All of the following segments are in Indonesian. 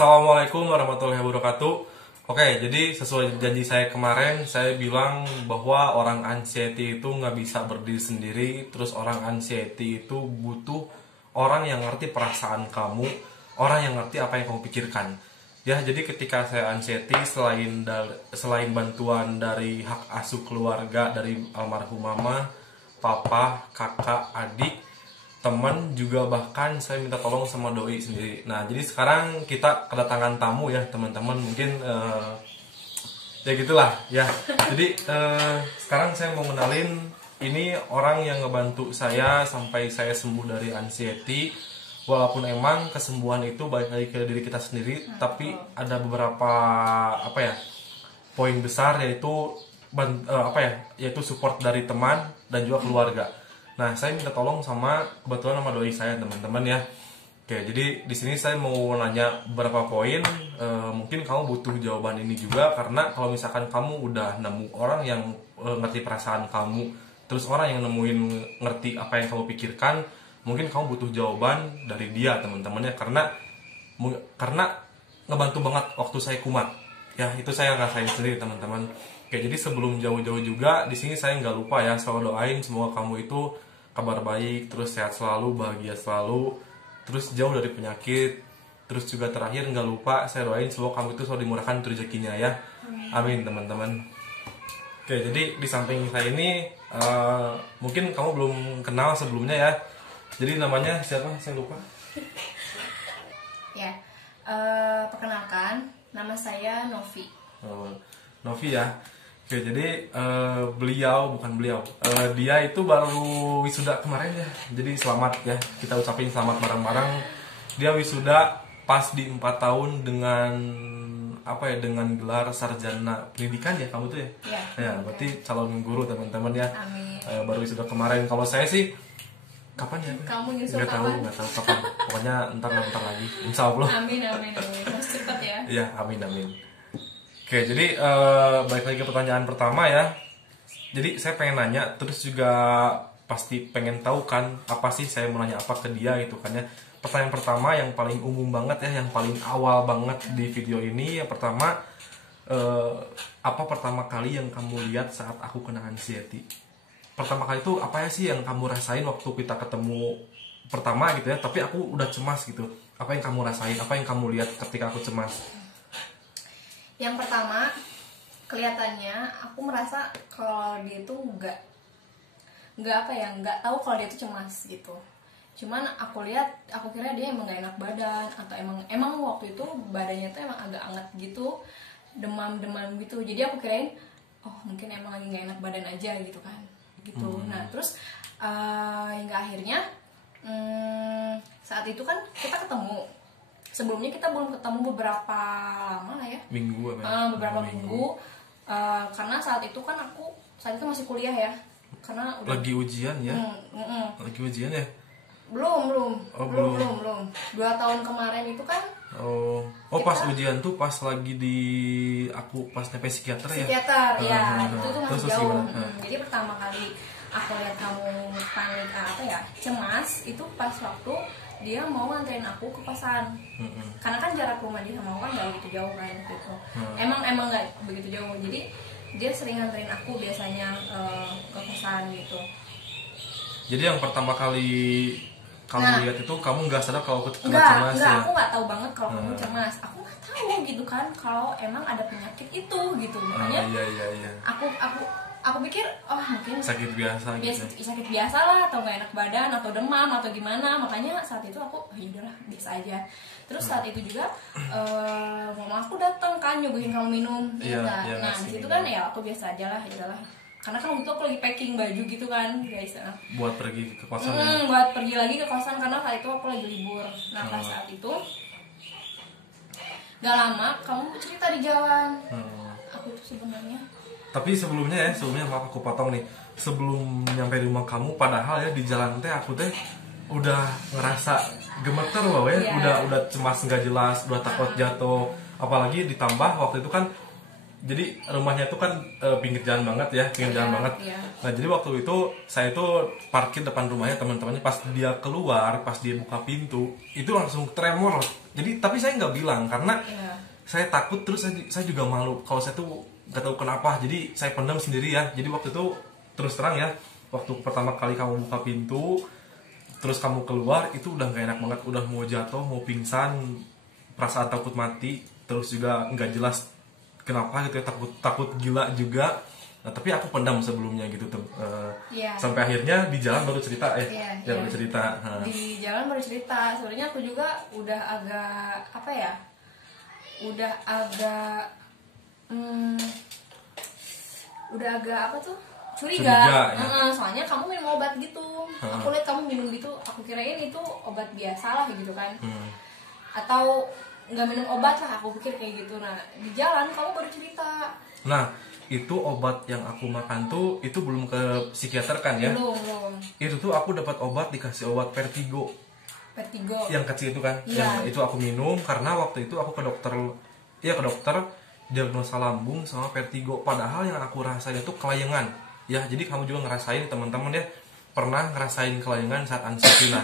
Assalamualaikum warahmatullahi wabarakatuh. Oke, jadi sesuai janji saya kemarin, saya bilang bahwa orang anxiety itu nggak bisa berdiri sendiri. Terus orang anxiety itu butuh orang yang ngerti perasaan kamu, orang yang ngerti apa yang kamu pikirkan. Ya, jadi ketika saya anxiety, selain bantuan dari hak asuh keluarga, dari almarhum mama, papa, kakak, adik, teman, juga bahkan saya minta tolong sama doi sendiri. Nah, jadi sekarang kita kedatangan tamu ya teman-teman, mungkin ya gitulah ya. Jadi sekarang saya mau kenalin, ini orang yang ngebantu saya sampai saya sembuh dari anxiety. Walaupun emang kesembuhan itu balik lagi ke diri kita sendiri, tapi ada beberapa poin besar, yaitu yaitu support dari teman dan juga keluarga. Nah, saya minta tolong kebetulan sama doi saya, teman-teman ya. Oke, jadi di sini saya mau nanya beberapa poin. Mungkin kamu butuh jawaban ini juga, karena kalau misalkan kamu udah nemu orang yang ngerti perasaan kamu, terus orang yang ngerti apa yang kamu pikirkan, mungkin kamu butuh jawaban dari dia, teman-teman ya. Karena ngebantu banget waktu saya kumat. Ya, itu saya ngerasain sendiri, teman-teman. Oke, jadi sebelum jauh-jauh juga, di sini saya nggak lupa ya, selalu doain semoga kamu itu kabar baik, terus sehat selalu, bahagia selalu, terus jauh dari penyakit. Terus juga terakhir nggak lupa, saya doain semoga kamu itu selalu dimurahkan rezekinya ya. Amin, teman-teman. Oke, jadi di samping saya ini mungkin kamu belum kenal sebelumnya ya. Jadi namanya siapa? Saya lupa. Ya, perkenalkan, nama saya Novi. Novi ya. Oke, jadi dia itu baru wisuda kemarin ya. Jadi selamat ya, kita ucapin selamat bareng-bareng. Dia wisuda pas di 4 tahun dengan dengan gelar sarjana pendidikan ya, kamu tuh ya. Ya, berarti calon guru, teman-teman ya. Amin. Baru wisuda kemarin. Kalau saya sih kapan ya? Kamu nyusul nggak kapan? tahu kapan. Pokoknya ntar lagi. Insya Allah. Amin. Harus cepat ya. Iya, amin. Oke, jadi balik lagi ke pertanyaan pertama ya. Jadi saya pengen nanya, terus juga pasti pengen tahu kan, apa sih saya mau nanya apa ke dia gitu kan ya. Pertanyaan pertama yang paling umum banget ya, yang paling awal banget di video ini, yang pertama, apa pertama kali yang kamu lihat saat aku kena anxiety? Pertama kali itu apa ya sih yang kamu rasain waktu kita ketemu pertama gitu ya, tapi aku udah cemas gitu. Apa yang kamu rasain, apa yang kamu lihat ketika aku cemas? Yang pertama, kelihatannya aku merasa kalau dia itu nggak tahu kalau dia itu cemas gitu. Cuman aku kira dia emang gak enak badan, atau emang waktu itu badannya tuh emang agak anget gitu, demam gitu. Jadi aku kirain, oh mungkin emang lagi gak enak badan aja gitu kan, gitu. Nah terus hingga akhirnya saat itu kan kita ketemu. Sebelumnya kita belum ketemu beberapa lama lah ya, beberapa minggu. Karena saat itu kan aku masih kuliah ya, karena udah lagi ujian ya. Lagi ujian ya. Belum 2 tahun kemarin itu kan. Pas ujian tuh pas lagi pas nyampe psikiater ya. Itu tuh masih jauh. Jadi pertama kali aku lihat kamu panik cemas itu pas waktu dia mau nganterin aku ke kosan. Karena kan jarak rumah dia sama aku kan gak begitu jauh kan gitu. Emang gak begitu jauh. Jadi dia sering nganterin aku biasanya ke kosan gitu. Jadi yang pertama kali kamu lihat itu, kamu nggak sadar kalau kena cemas ya? Aku nggak tahu banget kalau kamu cemas. Aku nggak tahu gitu kan kalau emang ada penyakit itu gitu. Makanya iya. Aku pikir mungkin sakit biasa gitu. Sakit biasa lah, atau nggak enak badan, atau demam, atau gimana. Makanya saat itu aku yaudahlah biasa aja. Terus saat itu juga mama aku datang kan nyuguhin kamu minum. Nah di situ kan ya aku biasa aja lah, yaudahlah. Karena kan waktu itu aku lagi packing baju gitu kan guys. Buat pergi ke kosan. Buat pergi lagi ke kosan, karena saat itu aku lagi libur. Nah pas saat itu gak lama kamu cerita di jalan. Aku tuh sebenarnya. Tapi sebelumnya maaf aku potong nih. Sebelum nyampe di rumah kamu, padahal ya di jalan teh aku teh udah ngerasa gemeter loh ya. Udah cemas nggak jelas, udah takut jatuh. Apalagi ditambah waktu itu kan jadi rumahnya tuh kan pinggir jalan banget ya, pinggir jalan banget. Iya. Nah jadi waktu itu saya tuh parkir depan rumahnya teman-temannya, pas dia keluar, pas dia buka pintu itu langsung tremor. Jadi tapi saya nggak bilang karena Iya. saya takut, terus saya juga malu kalau saya tuh nggak tahu kenapa, jadi saya pendam sendiri ya. Jadi waktu itu terus terang ya, waktu pertama kali kamu buka pintu terus kamu keluar itu udah nggak enak banget, udah mau jatuh, mau pingsan, perasaan takut mati, terus juga nggak jelas kenapa gitu ya, takut gila juga. Nah, tapi aku pendam sebelumnya gitu tuh. Iya. Sampai akhirnya di jalan baru cerita Iya, jalan iya. cerita. Di jalan baru cerita. Sebenarnya aku juga udah agak apa ya, udah agak udah agak apa tuh, curiga ya. soalnya kamu minum obat gitu. Aku lihat kamu minum gitu, aku kirain itu obat biasa lah gitu kan. Atau nggak minum obat lah, aku pikir kayak gitu. Nah di jalan kamu baru cerita. Nah itu obat yang aku makan tuh itu belum ke psikiater kan ya? Belum. Itu tuh aku dapat obat, dikasih obat Vertigo yang kecil itu kan. Iya. Yang itu aku minum karena waktu itu aku ke dokter diagnosa lambung sama Vertigo. Padahal yang aku rasain itu kelayangan ya. Jadi kamu juga ngerasain, teman-teman ya pernah ngerasain kelayangan saat anxiety. Nah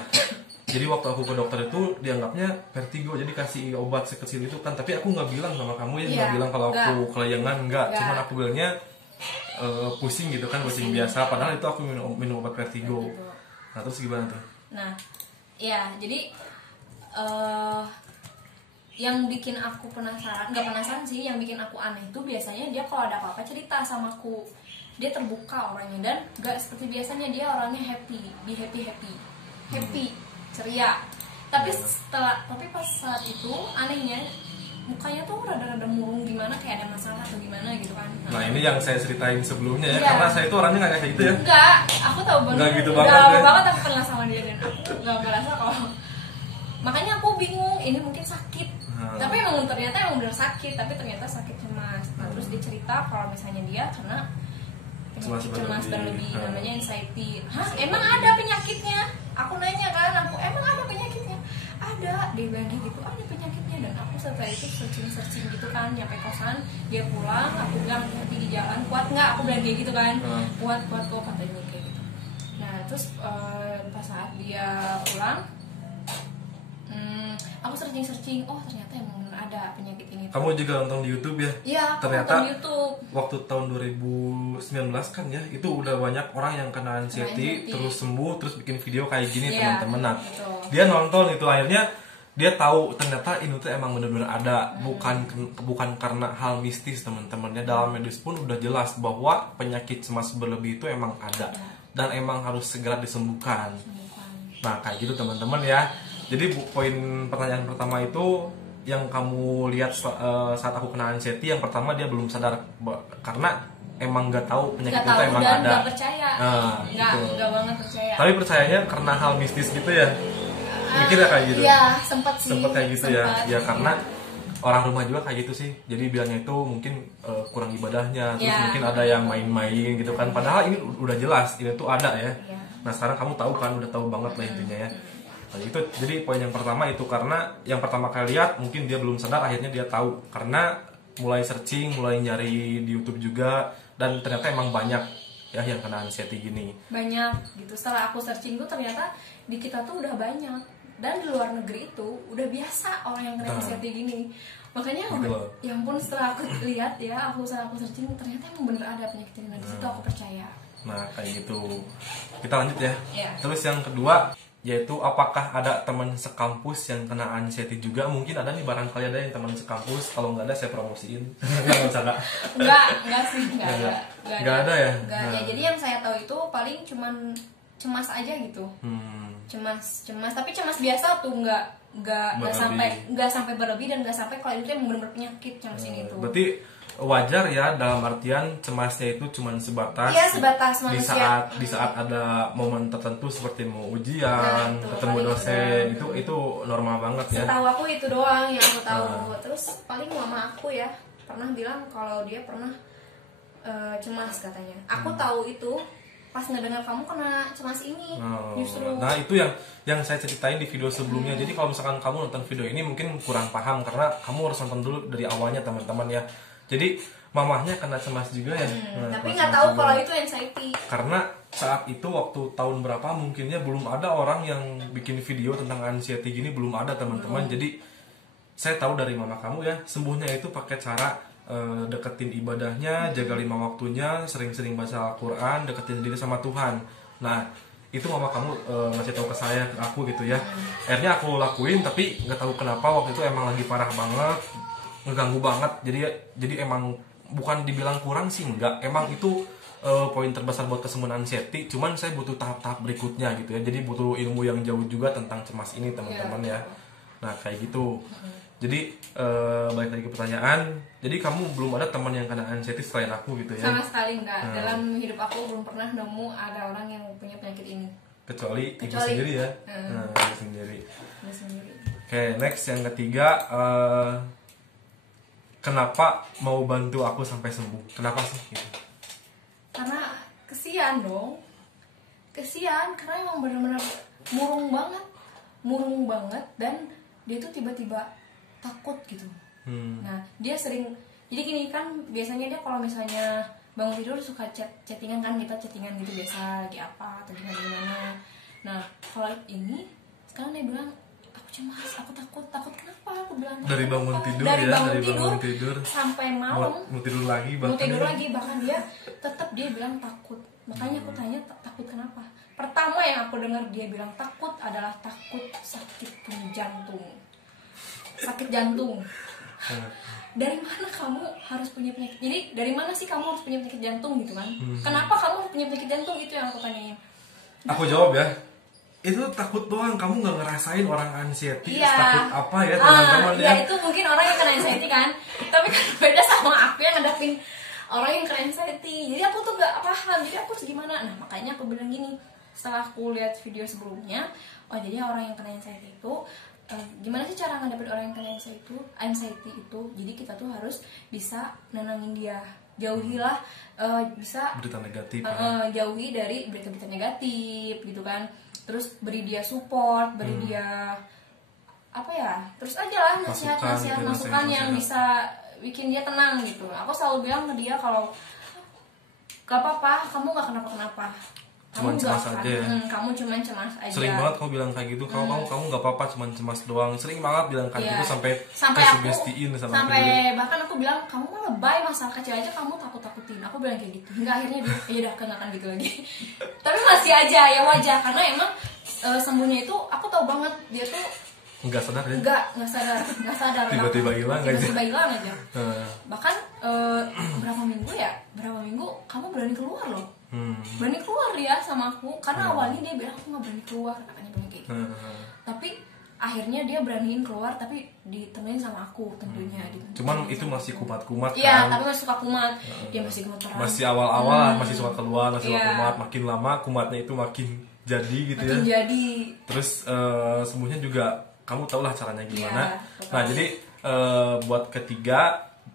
jadi waktu aku ke dokter itu dianggapnya Vertigo, jadi kasih obat sekecil itu kan. Tapi aku nggak bilang sama kamu ya, nggak bilang kalau aku kelayangan, nggak. Cuman aku bilangnya pusing gitu kan, pusing biasa. Padahal itu aku minum obat Vertigo. Nah terus gimana tuh? Nah ya jadi yang bikin aku penasaran, nggak penasaran sih, yang bikin aku aneh itu biasanya dia kalau ada apa-apa cerita sama aku. Dia terbuka orangnya, dan nggak seperti biasanya dia orangnya happy, ceria. Tapi pas saat itu anehnya mukanya tuh rada-rada murung gimana, kayak ada masalah atau gimana gitu kan. Nah ini yang saya ceritain sebelumnya ya, Iya. karena saya itu orangnya nggak kayak gitu ya. Enggak, aku tahu banget. Nggak gitu udah banget lama ya. banget aku kenal sama dia, dan aku nggak ngerasa kalau, makanya aku bingung ini mungkin sakit. Tapi emang ternyata bener sakit, tapi ternyata sakit cemas. Nah terus dia cerita kalau misalnya dia kena penyakit cemas berlebih, namanya anxiety. Hah, emang ada penyakitnya? Aku nanya kan, emang ada penyakitnya? Ada, dia bilang gitu, ada penyakitnya. Dan aku setelah itu searching gitu kan, nyampe kosan, dia pulang, aku bilang hati di jalan, kuat nggak? Aku bilang kayak gitu kan, kuat kok, katanya kayak gitu. Nah terus pas saat dia pulang, aku searching, oh ternyata emang bener ada penyakit ini. Kamu juga nonton di YouTube ya? Iya, aku ternyata nonton YouTube. Waktu tahun 2019 kan ya, itu udah banyak orang yang kena anxiety terus sembuh, terus bikin video kayak gini teman-teman. Nah, dia nonton itu, akhirnya dia tahu ternyata ini tuh emang benar-benar ada, bukan karena hal mistis teman-temannya. Dalam medis pun udah jelas bahwa penyakit cemas berlebih itu emang ada dan emang harus segera disembuhkan. Nah kayak gitu teman-teman ya. Jadi poin pertanyaan pertama itu yang kamu lihat saat aku kena anxiety, yang pertama dia belum sadar karena emang nggak tahu penyakit itu emang ada. Nggak percaya, nggak banget percaya. Tapi percayanya karena hal mistis gitu ya, mikirnya kayak gitu. Iya, sempat kayak gitu ya karena orang rumah juga kayak gitu sih. Jadi bilangnya itu mungkin kurang ibadahnya, terus mungkin ada yang main-main gitu kan. Padahal ini udah jelas ini tuh ada ya. Nah sekarang kamu tahu kan, udah tahu banget lah intinya ya. Nah, itu jadi poin yang pertama itu, karena yang pertama kali lihat mungkin dia belum sadar, akhirnya dia tahu karena mulai searching, mulai nyari di YouTube juga, dan ternyata emang banyak ya yang kena anxiety gini. Banyak gitu. Setelah aku searching tuh ternyata di kita tuh udah banyak, dan di luar negeri itu udah biasa orang yang kena anxiety gini. Makanya ya ampun, setelah aku lihat ya, setelah aku searching ternyata emang bener ada penyakit ini. Nah, di situ aku percaya. Nah kayak gitu. Kita lanjut ya. Terus yang kedua, yaitu apakah ada teman sekampus yang kena anxiety juga? Mungkin ada nih, barangkali ada yang teman sekampus. Kalau nggak ada saya promosiin. Nggak usah. Enggak sih, nggak ada ya. Ya, jadi yang saya tahu itu paling cuman cemas aja gitu. Cemas, tapi cemas biasa tuh, nggak sampai berlebih, dan nggak sampai kalau itu emang bener-bener penyakit cemas ini tuh. Berarti wajar ya, dalam artian cemasnya itu cuma sebatas, manusia. di saat ada momen tertentu seperti mau ujian, ketemu dosen, itu normal banget ya. Setahu aku itu doang yang aku tahu. Terus paling mama aku ya pernah bilang kalau dia pernah cemas katanya. Aku tahu itu pas ngedengar kamu kena cemas ini, justru. Nah itu yang saya ceritain di video sebelumnya. Jadi kalau misalkan kamu nonton video ini mungkin kurang paham, karena kamu harus nonton dulu dari awalnya teman-teman ya. Jadi mamahnya kena cemas juga ya. Nah, tapi kena nggak cemas tahu juga. kalau itu anxiety. Karena saat itu waktu tahun berapa mungkinnya belum ada orang yang bikin video tentang anxiety gini, belum ada teman-teman. Jadi saya tahu dari mama kamu ya, sembuhnya itu pakai cara deketin ibadahnya, jaga 5 waktunya, sering-sering baca Al-Quran, deketin diri sama Tuhan. Nah itu mama kamu ngasih tahu ke saya, ke aku gitu ya. Akhirnya aku lakuin, tapi nggak tahu kenapa waktu itu emang lagi parah banget, ngeganggu banget. Jadi emang bukan dibilang kurang sih, enggak, emang itu poin terbesar buat kesembuhan anxiety. Cuman saya butuh tahap-tahap berikutnya gitu ya. Jadi butuh ilmu yang jauh juga tentang cemas ini teman-teman ya. Nah kayak gitu. Jadi balik lagi ke pertanyaan. Jadi kamu belum ada teman yang kena anxiety selain aku gitu ya? Sama sekali enggak. Dalam hidup aku belum pernah nemu ada orang yang punya penyakit ini. Kecuali ibu sendiri ya. Nah, ibu sendiri. Ibu sendiri. Oke, next yang ketiga, kenapa mau bantu aku sampai sembuh? Kenapa sih? Gitu. Karena kesian dong. Kesian karena emang benar-benar murung banget dan dia tuh tiba-tiba takut gitu. Nah dia sering, jadi gini kan biasanya dia kalau misalnya bangun tidur suka chattingan kan, kita chattingan gitu biasa lagi apa atau gimana. Nah kalau ini sekarang dia bilang aku cemas, aku takut kenapa? Aku bilang Dari bangun kenapa? tidur Dari ya, bangun dari tidur, bangun tidur sampai malam mau tidur lagi mau tidur ya. lagi, bahkan dia tetap dia bilang takut. Makanya aku tanya takut kenapa? Pertama yang aku dengar dia bilang takut adalah takut sakit jantung. Sakit jantung. Dari mana kamu harus punya penyakit? Jadi dari mana sih kamu harus punya penyakit jantung gitu kan? Kenapa kamu harus punya penyakit jantung, itu yang aku tanyain. Aku jawab ya. Itu takut doang, kamu nggak ngerasain orang anxiety takut apa ya teman-teman ya? Iya, itu mungkin orang yang kena anxiety kan. Tapi kan beda sama aku yang ngadepin orang yang kena anxiety. Jadi aku tuh gak paham, jadi aku harus gimana? Nah makanya aku bilang gini, setelah aku lihat video sebelumnya, oh jadi orang yang kena anxiety itu gimana sih cara ngadepin orang yang kena anxiety itu? Jadi kita tuh harus bisa nenangin dia, jauhilah bisa Berita negatif jauhi dari berita-berita negatif gitu kan. Terus beri dia support, beri dia apa ya, terus aja lah nasihat-nasihat, masukan yang bisa bikin dia tenang gitu. Aku selalu bilang ke dia kalau gak apa-apa, kamu gak kenapa-kenapa, cuman kamu cemas gak aja ya. Kamu cuman cemas aja. Sering banget kamu bilang kayak gitu, kamu gak apa-apa, cuman cemas doang. Sering banget bilang kayak gitu sampai aku sampai bahkan aku bilang kamu mah lebay, masalah kecil aja kamu takut-takutin. Aku bilang kayak gitu. Hingga akhirnya dia ya udah kenakan gitu lagi. Tapi masih aja ya wajar, karena emang sembuhnya itu aku tahu banget dia tuh nggak sadar ya? nggak sadar tiba-tiba hilang aja. Bahkan berapa minggu kamu berani keluar loh. Berani keluar ya sama aku, karena awalnya dia bilang aku nggak berani keluar, katanya kayak gitu. Tapi akhirnya dia beraniin keluar, tapi ditemenin sama aku tentunya. Cuman itu masih kumat-kumat kan? Iya, tapi masih suka kumat. Dia masih gemeteran. Masih awal-awal masih suka keluar, masih suka kumat. Makin lama kumatnya itu makin jadi gitu ya. Jadi. Terus sembuhnya juga kamu tau lah caranya gimana. Nah jadi buat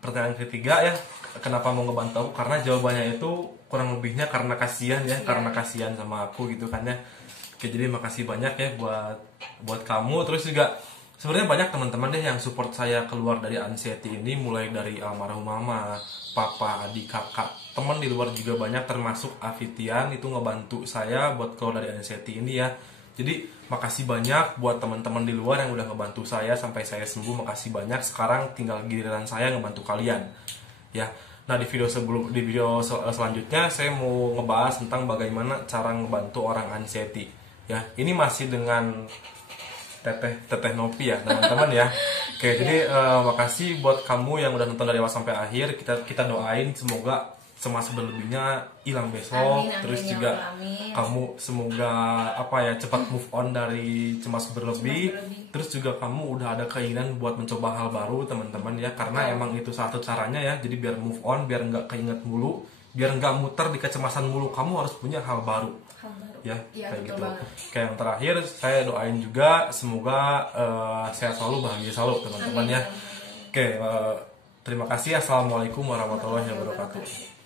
pertanyaan ketiga ya, kenapa mau ngebantu aku? Karena jawabannya itu kurang lebihnya karena kasihan ya, karena kasihan sama aku gitu kan ya. Oke, jadi makasih banyak ya buat kamu. Terus juga sebenarnya banyak teman-teman deh yang support saya keluar dari anxiety ini, mulai dari almarhum mama, papa, adik, kakak, teman di luar juga banyak, termasuk Avitian itu ngebantu saya buat keluar dari anxiety ini ya. Jadi makasih banyak buat teman-teman di luar yang udah ngebantu saya sampai saya sembuh. Makasih banyak. Sekarang tinggal giliran saya ngebantu kalian ya. Nah di video selanjutnya saya mau ngebahas tentang bagaimana cara ngebantu orang anxiety ya. Ini masih dengan teteh Nopi ya teman-teman ya. Oke, jadi makasih buat kamu yang udah nonton dari awal sampai akhir. Kita doain semoga cemas berlebihnya hilang besok. Amin, terus juga kamu semoga cepat move on dari cemas berlebih. Terus juga kamu udah ada keinginan buat mencoba hal baru teman-teman ya, karena emang itu satu caranya ya. Jadi biar move on, biar nggak keinget mulu, biar nggak muter di kecemasan mulu, kamu harus punya hal baru. Ya, kayak gitu. Kayak yang terakhir saya doain juga semoga sehat selalu, bahagia selalu teman-teman ya. Oke, terima kasih. Assalamualaikum warahmatullahi wabarakatuh.